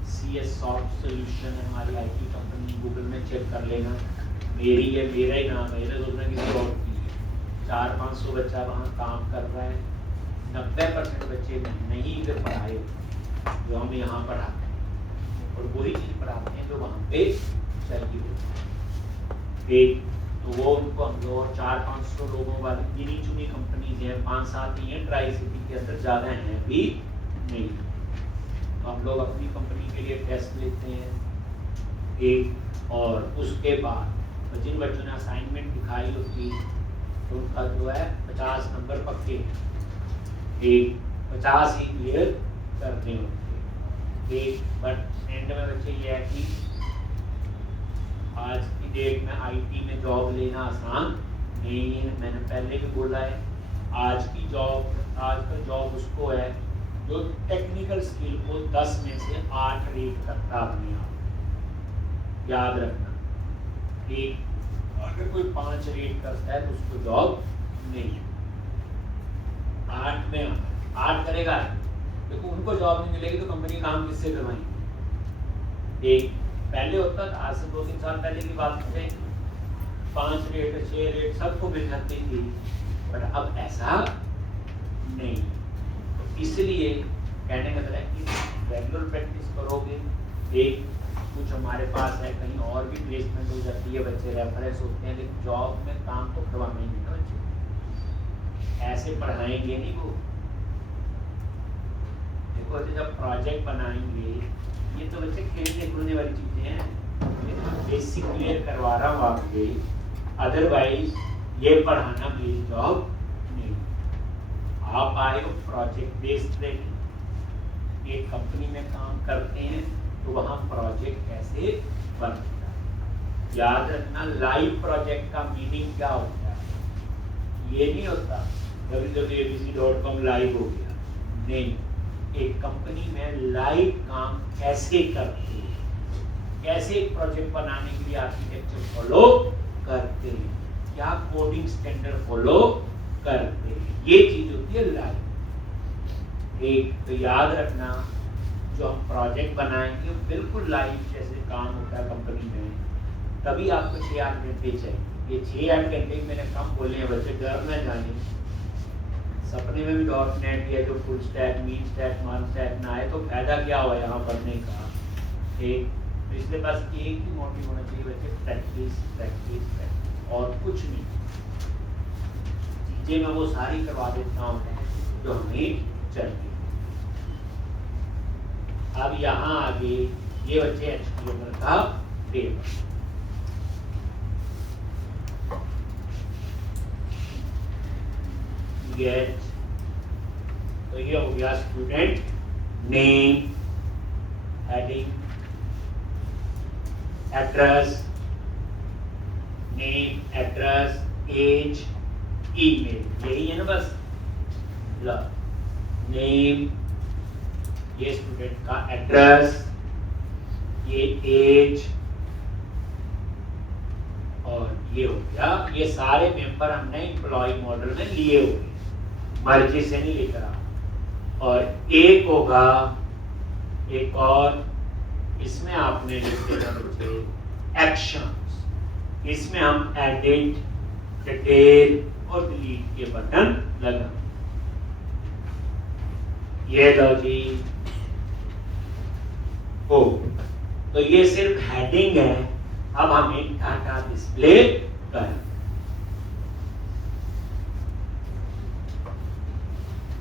CS सॉफ्ट सोल्यूशन है हमारी IT कंपनी, गूगल में चेक कर लेना, मेरी है, मेरा ही नाम है, ये सोचना किसी और की है। 400-500 बच्चा वहाँ काम कर रहा है, 90% बच्चे नहीं इधर पढ़ाए जो हम यहाँ पढ़ाते हैं, और वही चीज़ पढ़ाते हैं जो वहाँ पे चाहिए होती है। एक तो वो उनको हम लोग 400-500 लोगों वाली गिनी चुनी कंपनीज हैं, 5-7 ही हैं ट्राई सिटी के अंदर, ज़्यादा हैं भी नहीं। तो हम लोग अपनी कंपनी के लिए टेस्ट लेते हैं एक, और उसके बाद तो जिन बच्चों ने असाइनमेंट दिखाई होती तो उनका जो है 50 नंबर पक्के एक 50 ही क्लियर करने होते एक। बट एंड में बच्चे ये है कि आज की डेट में IT में जॉब लेना आसान नहीं है। मैंने पहले भी बोला है, आज का जॉब उसको है जो टेक्निकल स्किल को 10 में से 8 रेट करता अपने आप। याद रखना, एक अगर कोई 5 रेट करता है तो उसको जॉब नहीं। 8 में 8 करेगा, देखो उनको जॉब नहीं मिलेगी तो कंपनी काम किससे करवाएगी। एक पहले होता था, आज से 2-3 साल पहले की बात है, 5 रेट 6 रेट सबको मिल जाती थी, पर अब ऐसा नहीं। इसलिए कहने का मतलब है कि रेगुलर प्रैक्टिस करोगे। एक कुछ हमारे पास है, कहीं और भी प्लेसमेंट हो जाती है, बच्चे रेफरेंस होते हैं, लेकिन जॉब में काम तो करवाएंगे ना बच्चे, ऐसे पढ़ाएंगे नहीं वो। देखो जब प्रोजेक्ट बनाएंगे, ये तो बच्चे खेलने कूदने वाली चीज़ें हैं, बेसिक क्लियर करवा रहा हूँ आपके, अदरवाइज ये पढ़ाना मेरी जॉब नहीं। आप आए हो प्रोजेक्ट बेस्ड ट्रेनिंग, एक कंपनी में काम करते हैं तो वहाँ प्रोजेक्ट कैसे बनता है। याद रखना, लाइव प्रोजेक्ट का मीनिंग क्या होता है। ये नहीं होता www.abc.com लाइव हो गया, नहीं। एक कंपनी में लाइव काम कैसे करते हैं, कैसे एक प्रोजेक्ट बनाने के लिए आर्किटेक्चर फॉलो करते हैं, क्या कोडिंग स्टैंडर्ड फॉलो करते हैं, ये चीज होती है लाइव। एक तो याद रखना, जो हम प्रोजेक्ट बनाएंगे बिल्कुल लाइव जैसे काम होता है कंपनी में, तभी आपको 6-8 घंटे चाहिए। ये 6-8 घंटे मैंने कम बोले हैं, बच्चे डर न जाने। सपने में भी .NET या जो फुल स्टैक, मीन स्टैक, मान स्टैक ना आए तो फायदा क्या हुआ यहाँ पढ़ने का। एक तो इसलिए बस एक ही मोटिव होना चाहिए बच्चे, प्रैक्टिस प्रैक्टिस प्रैक्टिस, और कुछ नहीं। चीज़ें मैं वो सारी करवा देता हूँ जो हमें चाहिए। अब यहाँ आगे ये बच्चे HTML का टेबल, गेट, तो ये हो गया student name, heading, address, name, address, age, email, यही है ना बस। नेम, ये स्टूडेंट का एड्रेस, ये एज, और ये हो गया। ये सारे मेंबर हमने एम्प्लॉय मॉडल में लिए हुए, मर्जी से नहीं लेकर आ। और एक होगा एक और, इसमें आपने लिख देना बच्चे एक्शंस। इसमें हम एडिट, डिटेल और डिलीट के बटन लगा। ये लो जी हो, तो ये सिर्फ हेडिंग है। अब हमें डाटा डिस्प्ले करें।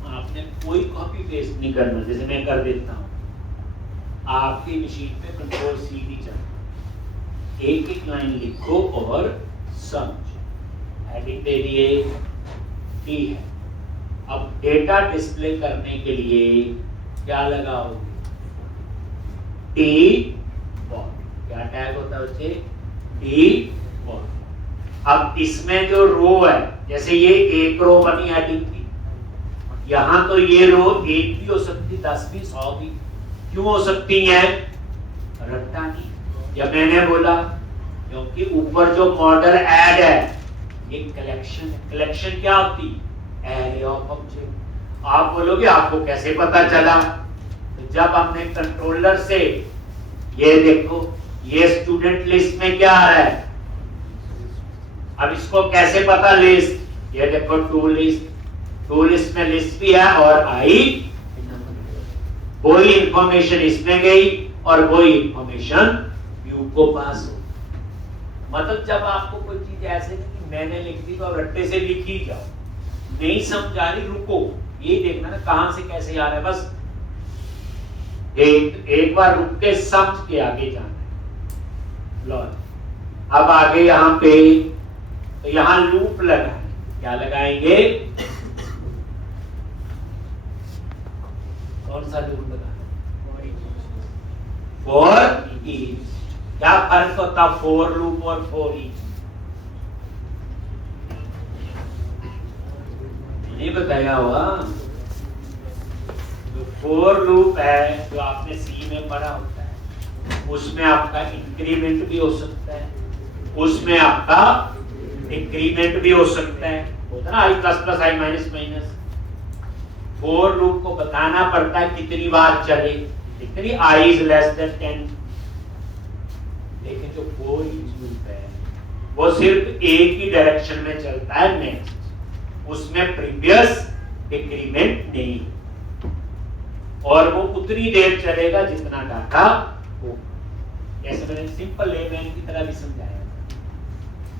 आपने कोई कॉपी पेस्ट नहीं करना, जैसे मैं कर देता हूं। आपकी मशीन पे कंट्रोल सी डी चल, एक एक लाइन लिखो और समझ। हेडिंग दे दिए, टी है। अब डेटा डिस्प्ले करने के लिए क्या लगाओगे? T bot. क्या टैग होता है बच्चे? T bot. अब इसमें जो रो है, जैसे ये एक रो बनी हेडिंग की, यहां तो ये रो एक भी हो सकती, 10 भी, 100 भी। क्यों हो सकती है? रट्टा नहीं। या मैंने बोला क्योंकि ऊपर जो मॉडल ऐड है ये कलेक्शन है। कलेक्शन क्या होती? Array of object. आप बोलोगे आपको कैसे पता चला? तो जब हमने कंट्रोलर से ये देखो, ये स्टूडेंट लिस्ट में क्या आ रहा है, अब इसको कैसे पता लिस्ट? ये देखो टू लिस्ट, टू लिस्ट में लिस्ट भी है और आई, वही इंफॉर्मेशन इसमें गई और वही इंफॉर्मेशन व्यू को पास हो। मतलब जब आपको कोई चीज ऐसे नहीं कि मैंने लिख दी तो रट्टे से लिख ही जाओ, नहीं समझ आ रही, रुको, ये देखना ना कहां से कैसे आ रहा है। बस एक बार रुक के समझ के आगे जाना है। लो अब आगे यहां पे, तो यहां लूप लगाए। क्या लगाएंगे? कौन सा लूप लगाए? For each. क्या फर्क होता फॉर लूप और फॉर ईच? नहीं बताया हुआ। जो फॉर लूप है, जो आपने सी में पढ़ा होता है, उसमें आपका इंक्रीमेंट भी हो सकता है, उसमें आपका डिक्रीमेंट भी हो सकता है। होता ना i plus plus, i minus minus. For loop को बताना पड़ता है कितनी बार चले, कितनी आई इज लेस देन 10। लेकिन जो फॉर ईच लूप है वो सिर्फ एक ही डायरेक्शन में चलता है, नेक्स्ट। उसमें प्रीवियस डिक्रीमेंट नहीं, और वो उतनी देर चलेगा जितना डाटा हो। जैसे मैंने सिंपल लेमैन की तरह भी समझाया,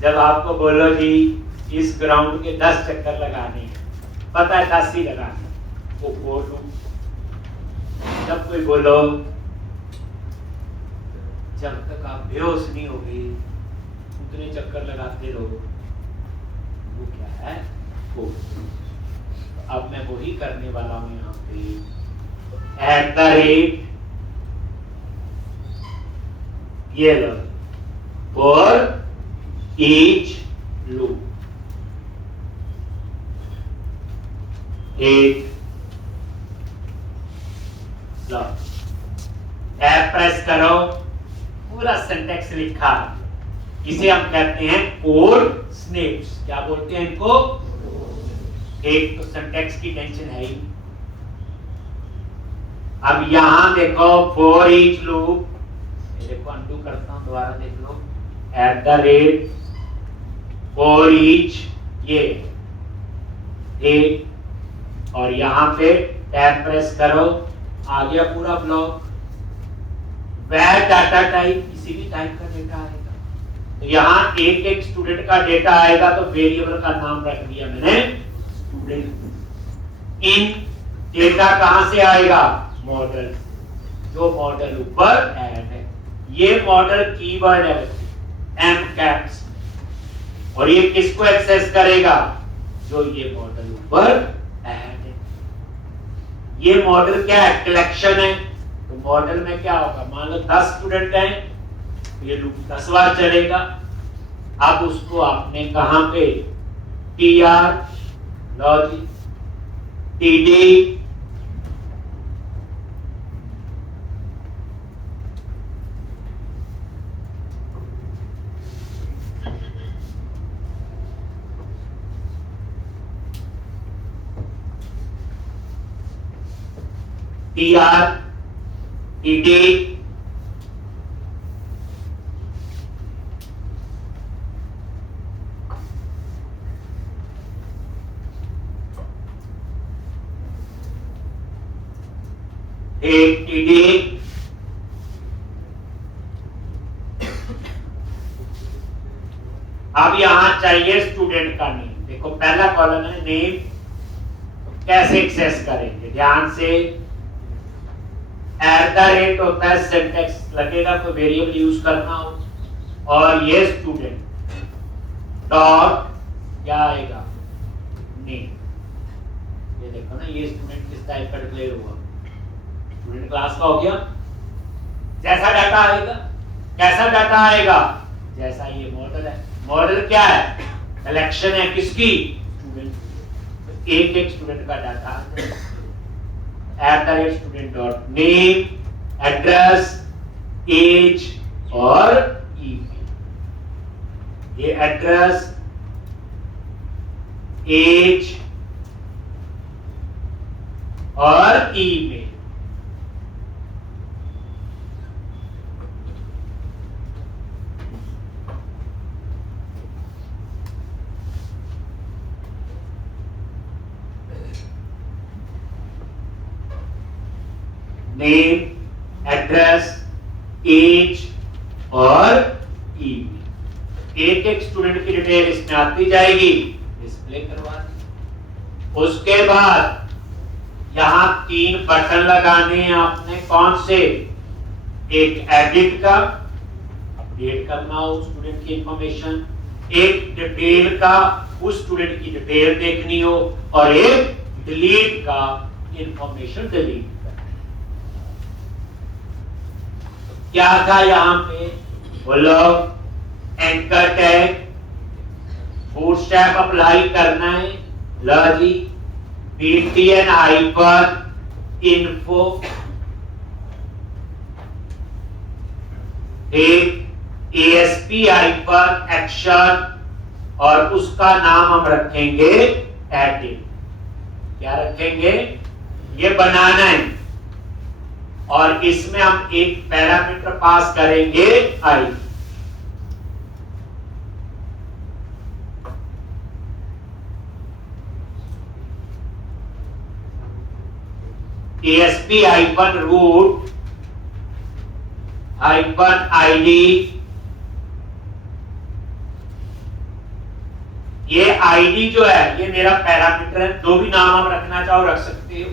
जब आपको बोलो जी इस ग्राउंड के 10 चक्कर लगाने हैं, पता है 10 ही लगाने, वो फॉर लूप। जब कोई बोलो जब तक आप बेहोश नहीं होगे उतने चक्कर लगाते रहो, वो क्या है? वो। अब मैं वही करने वाला हूं यहाँ पे, एट द रेट, ये लो, फॉर ईच लूप। एक टैब प्रेस करो, पूरा सिंटैक्स लिखा। इसे हम कहते हैं कोड स्निप्स। क्या बोलते हैं इनको? एक तो सिंटैक्स की टेंशन है ही। अब यहां देखो फॉर ईच लूप, देखो अनडू करता हूं, दोबारा देख लो, at the rate for each, ये एक, और यहां पे टैब प्रेस करो, आ गया पूरा ब्लॉक। वैर डाटा टाइप, किसी भी टाइप का डेटा आएगा, तो यहाँ एक एक स्टूडेंट का डेटा आएगा, तो वेरिएबल का नाम रख दिया मैंने स्टूडेंट। इन डेटा कहां से आएगा? मॉडल, जो मॉडल ऊपर ऐड है। ये मॉडल कीवर्ड है एम कैप्स, और ये किसको एक्सेस करेगा? जो ये मॉडल ऊपर ऐड है। ये मॉडल क्या है? कलेक्शन है। तो मॉडल में क्या होगा? मान लो 10 स्टूडेंट हैं, ये लूप 10 बार चलेगा। अब उसको आपने कहां पे TR logic TD TR TD TD अब यहां चाहिए स्टूडेंट का नेम। देखो पहला कॉलम है नेम, कैसे एक्सेस करेंगे ध्यान से। @ होता है, सिंटैक्स लगेगा, कोई वेरिएबल यूज करना हो, और ये स्टूडेंट डॉट क्या आएगा नेम। ये देखो ना, ये स्टूडेंट किस टाइप का डिक्लेयर हुआ, स्टूडेंट क्लास का हो गया। जैसा डाटा आएगा, कैसा डाटा आएगा, जैसा ये मॉडल है। मॉडल क्या है, कलेक्शन है किसकी, स्टूडेंट। एक एक स्टूडेंट का data @student dot name, address, age और ईमेल। ये एड्रेस, एज और ईमेल। नेम, एड्रेस, एज और ईमेल। एक एक स्टूडेंट की डिटेल इसमें आती जाएगी, डिस्प्ले करवा दी। उसके बाद यहां 3 बटन लगाने हैं आपने, कौन से, एक एडिट का, अपडेट करना हो स्टूडेंट की इंफॉर्मेशन, एक डिटेल का, उस स्टूडेंट की डिटेल देखनी हो, और एक डिलीट का, इंफॉर्मेशन डिलीट। क्या था यहां पे, बोलो एंकर टैग, बूटस्ट्रैप अप्लाई करना है, लो जी, btn हाइपर इन्फो, एक ASP हाइपर एक्शन, और उसका नाम हम रखेंगे एडिट। क्या रखेंगे, ये बनाना है, और इसमें हम एक पैरामीटर पास करेंगे I. ASP hyphen route hyphen ID, ये ID जो है ये मेरा पैरामीटर है, जो भी नाम आप रखना चाहो रख सकते हो।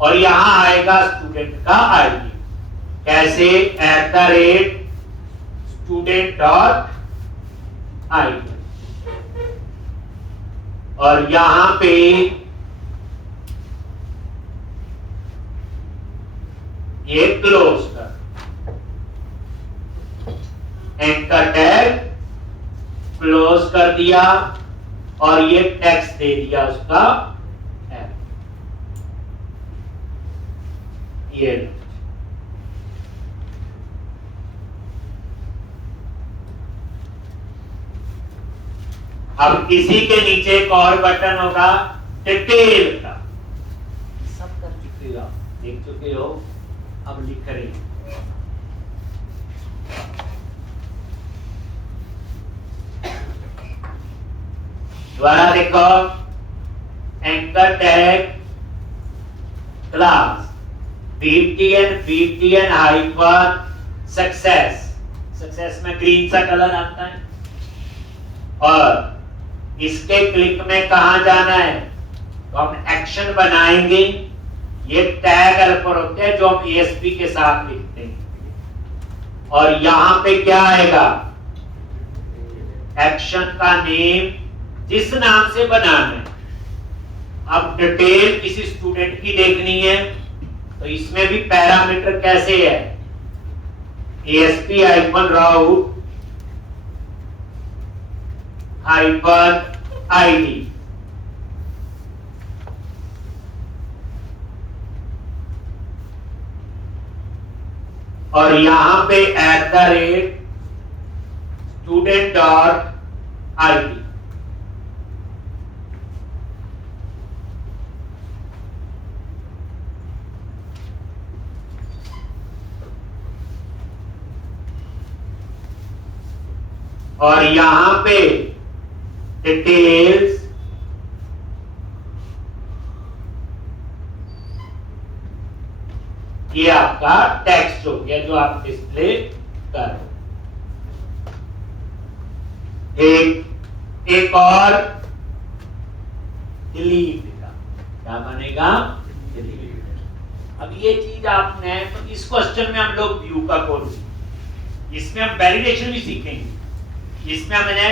और यहां आएगा स्टूडेंट का आईडी, कैसे, @student डॉट ID, और यहां पे ये क्लोज कर, एंकर टैग क्लोज कर दिया, और ये टेक्स्ट दे दिया उसका ये। अब इसी के नीचे एक और बटन होगा डिटेल का, सब कर चुके हो, देख चुके हो, अब लिख रहे हैं। दोबारा देखो, anchor tag class btn hyper success, success में ग्रीन सा कलर आता है, और इसके क्लिक में कहां जाना है, तो हम एक्शन बनाएंगे। ये टैग हेल्पर होते हैं जो हम ASP के साथ लिखते हैं, और यहां पे क्या आएगा, एक्शन का नेम, जिस नाम से बनाना है। अब डिटेल किसी स्टूडेंट की देखनी है, तो इसमें भी पैरामीटर कैसे है, ASP हाइफन राउट हाइफन ID। और यहां पे @ student.id। और यहां पे डिटेल्स ये आपका टेक्स्ट हो गया जो आप डिस्प्ले कर रहे। एक और डिलीट का क्या बनेगा, डिलीट। अब ये चीज आपने तो इस क्वेश्चन में हम लोग व्यू का कोर्स, इसमें हम वैलिडेशन भी सीखेंगे। इसमें मैंने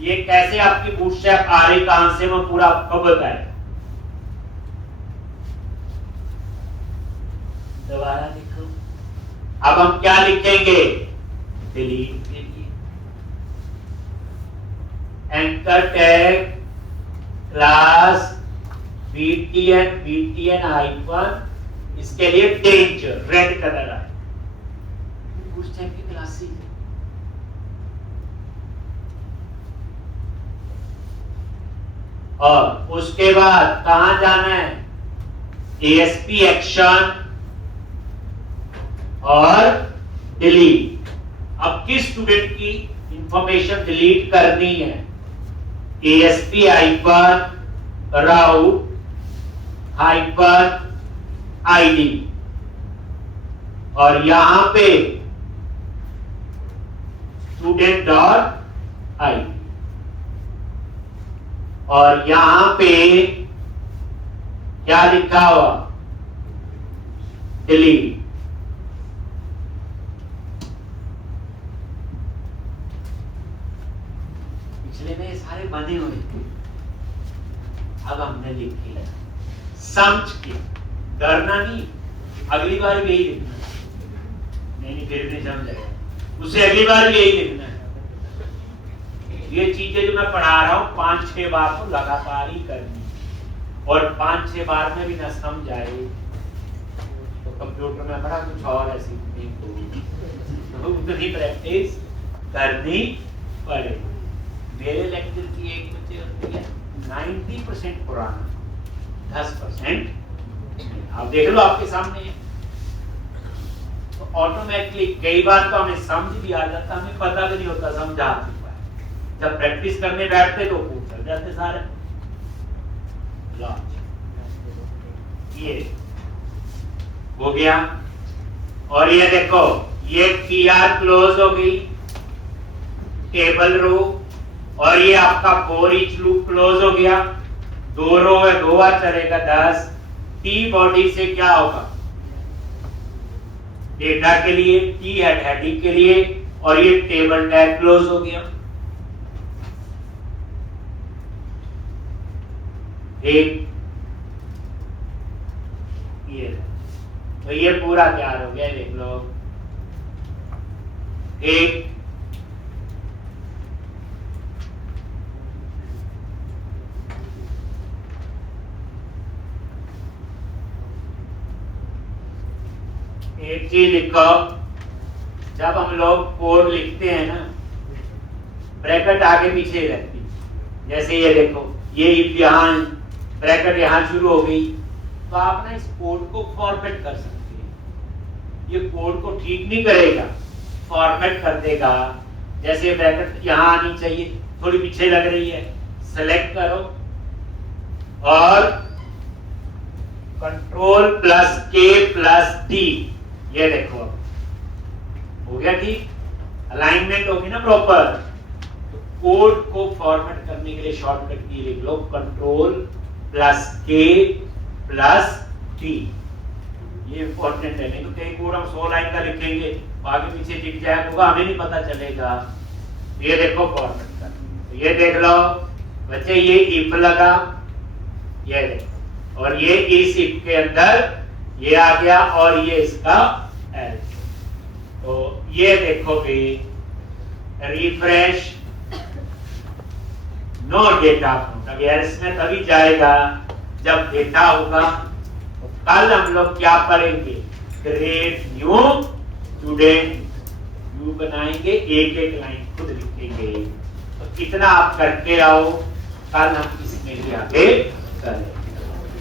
ये कैसे आपकी बूटस्ट्रैप आ रही कहां से मैं पूरा आपको बताया। दोबारा देखो, अब हम क्या लिखेंगे, डिलीट के लिए anchor tag class btn hyphen, इसके लिए डेंजर रेड कलर है, बूटस्ट्रैप की क्लासेस। और उसके बाद कहां जाना है, ASP एक्शन और डिलीट। अब किस स्टूडेंट की इंफॉर्मेशन डिलीट करनी है, ASP हाइफन राउट हाइफन ID। और यहां पे student.id। और यहां पे क्या लिखा हुआ, डिलीट। पिछले में ये सारे बने हुए थे, अब हमने लिख के समझ के, डरना नहीं, अगली बार भी यही लिखना है। नहीं फिर भी समझ उसे अगली बार भी यही लिखना है। ये चीजें जो मैं पढ़ा रहा हूं 5-6 बार तो लगातार ही करनी, और 5-6 बार में भी ना समझ आए तो कंप्यूटर में बड़ा कुछ और है सीखने को, उतनी प्रैक्टिस करनी पड़ेगी। मेरे लेक्चर की एक बच्चे होती है 90% पुराना, 10% आप देख लो आपके सामने है। तो ऑटोमेटिकली कई बार तो हमें समझ भी आ जाता, हमें पता भी नहीं होता समझा चुका है। जब प्रैक्टिस करने बैठते तो पूछ चल जाते सारे। ये हो गया। और ये देखो, ये PR क्लोज हो गई, टेबल रो, और ये आपका फॉर ईच लूप क्लोज हो गया। 2 रो है, 2 बार चलेगा 10। T बॉडी से क्या होगा, डेटा के लिए, T हेडिंग के लिए, और ये टेबल टैग क्लोज हो गया। एक ये तो ये पूरा तैयार हो गया, देख लो। एक चीज लिखो, जब हम लोग कोड लिखते हैं ना, ब्रैकेट आगे पीछे रहती है। जैसे ये देखो, ये यहाँ ब्रैकेट यहाँ शुरू हो गई, तो आप ना इस कोड को फॉर्मेट कर सकते हैं। ये कोड को ठीक नहीं करेगा, फॉर्मेट कर देगा। जैसे ब्रैकेट यहाँ आनी चाहिए, थोड़ी पीछे लग रही है, सेलेक्ट करो और Ctrl+K+D, ये देखो हो गया ठीक, अलाइनमेंट होगी ना प्रॉपर। तो कोड को फॉर्मेट करने के लिए शॉर्टकट की लिख लो Ctrl+K+D। ये इंपॉर्टेंट है, नहीं तो कई कोड हम 100 लाइन का लिखेंगे, आगे पीछे दिख जाए होगा, हमें नहीं पता चलेगा। ये देखो फॉर्मेट कर, तो ये देख लो बच्चे, ये इफ लगा, ये देखो, और ये इस इफ के अंदर ये आ गया, और ये इसका एल्स। तो ये देखोगे रिफ्रेश नो डेटा फ्रॉम, इसमें तभी जाएगा जब डेटा होगा। तो कल हम लोग क्या पढ़ेंगे, क्रिएट न्यू स्टूडेंट, न्यू बनाएंगे, एक एक लाइन खुद लिखेंगे। तो इतना आप करके आओ, कल हम इसमें भी आगे करें।